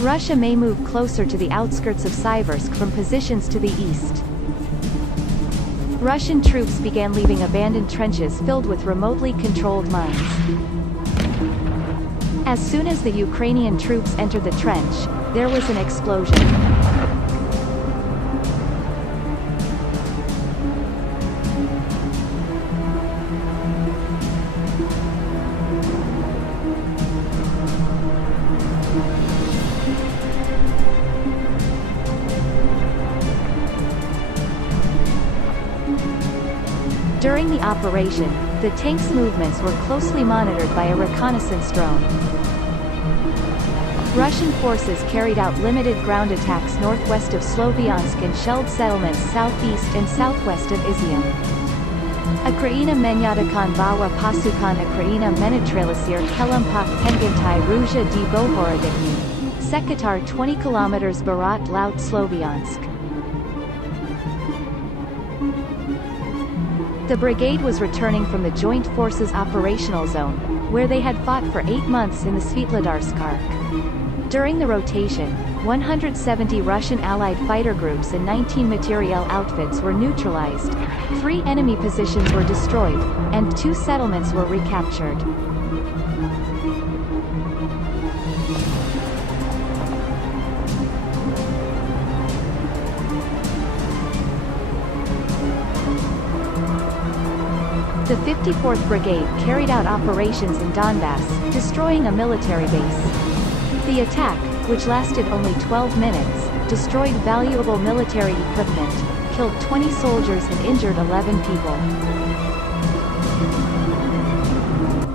Russia may move closer to the outskirts of Siversk from positions to the east. Russian troops began leaving abandoned trenches filled with remotely controlled mines. As soon as the Ukrainian troops entered the trench, there was an explosion. During the operation, the tank's movements were closely monitored by a reconnaissance drone. Russian forces carried out limited ground attacks northwest of Sloviansk and shelled settlements southeast and southwest of Izium. Ukraina Menyatakan Bawa Pasukan Ukraina Menetralisir Kelempak Pengantai Ruzha di Bohorodikny, Sekatar 20 km Barat Laut Sloviansk. The brigade was returning from the Joint Forces Operational Zone, where they had fought for 8 months in the Soledar-Siversk. During the rotation, 170 Russian Allied fighter groups and 19 materiel outfits were neutralized, 3 enemy positions were destroyed, and 2 settlements were recaptured. The 54th Brigade carried out operations in Donbass, destroying a military base. The attack, which lasted only 12 minutes, destroyed valuable military equipment, killed 20 soldiers and injured 11 people.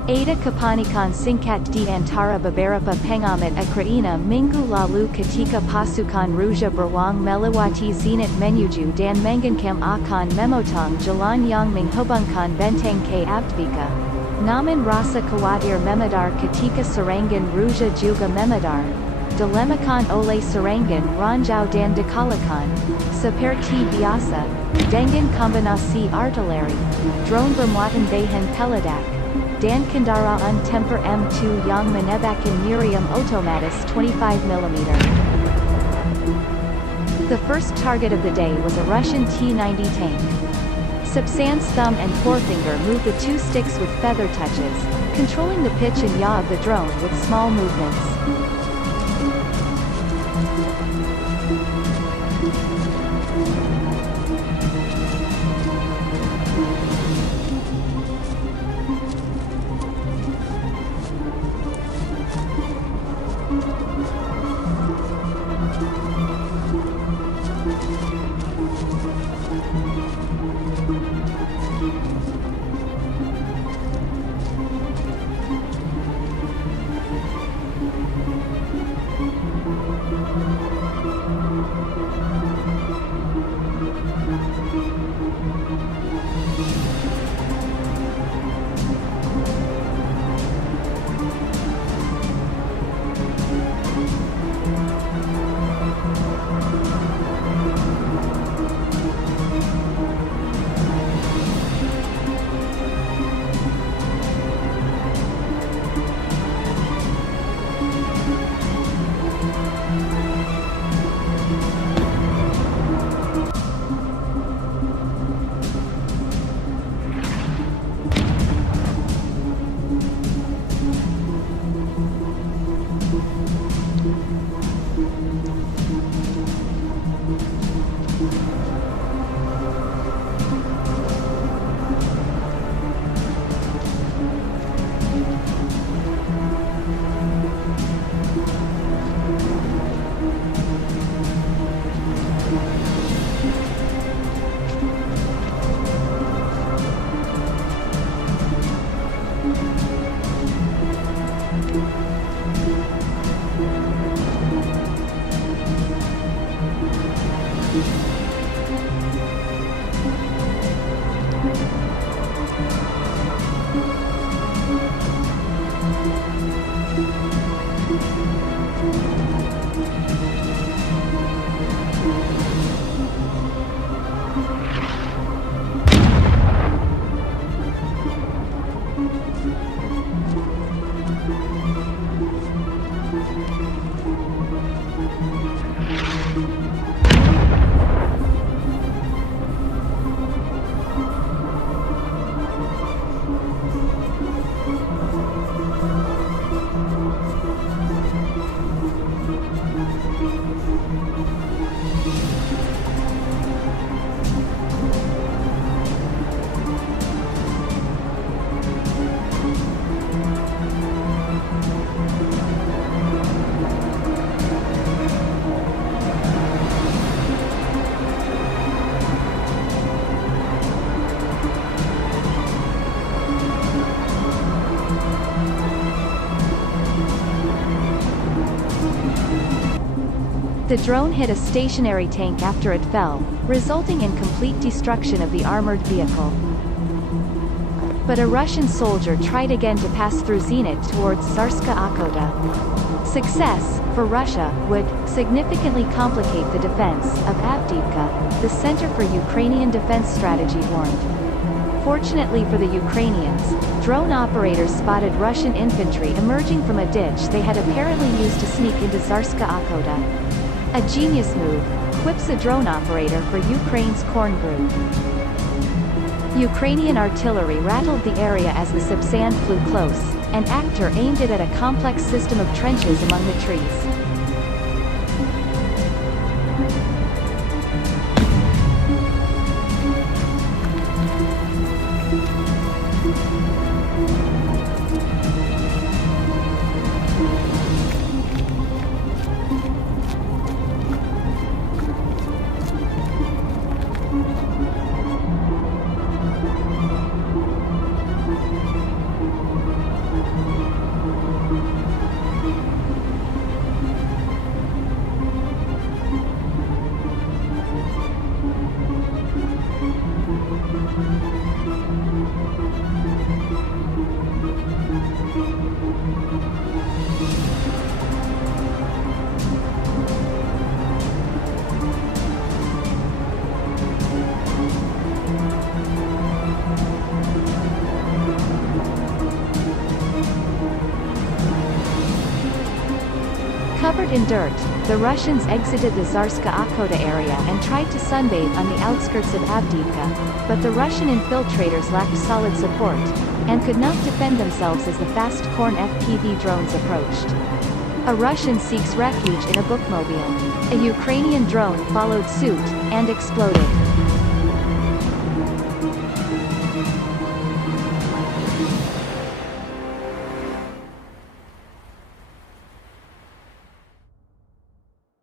Ada Kapanikan Singkat di Antara Beberapa Pengamat Ukraina Minggu Lalu Ketika Pasukan Rusia Beruang Melewati Zenit Menuju dan Mengancam akan memotong jalan yang menghubungkan Benteng ke Abdvika. Namun rasa khawatir memedar ketika serangan Rusia juga memedar. Dilemakan oleh serangan ranjau dan dikalahkan, seperti biasa, dengan kombinasi artileri, drone bermuatan bahan peledak, dan kendaraan tempur M2 yang menembakkan meriam otomatis 25mm. The first target of the day was a Russian T-90 tank. Subsan's thumb and forefinger moved the 2 sticks with feather touches, controlling the pitch and yaw of the drone with small movements. The drone hit a stationary tank after it fell, resulting in complete destruction of the armored vehicle. But a Russian soldier tried again to pass through Zenit towards Tsarska Akoda. Success, for Russia, would significantly complicate the defense of Avdiivka, the Center for Ukrainian Defense Strategy warned. Fortunately for the Ukrainians, drone operators spotted Russian infantry emerging from a ditch they had apparently used to sneak into Tsarska Akoda. A genius move, quips a drone operator for Ukraine's corn group. Ukrainian artillery rattled the area as the Sapsan flew close, and Akhtar aimed it at a complex system of trenches among the trees. Covered in dirt, the Russians exited the Tsarska Akoda area and tried to sunbathe on the outskirts of Avdiivka, but the Russian infiltrators lacked solid support, and could not defend themselves as the fast corn FPV drones approached. A Russian seeks refuge in a bookmobile. A Ukrainian drone followed suit, and exploded.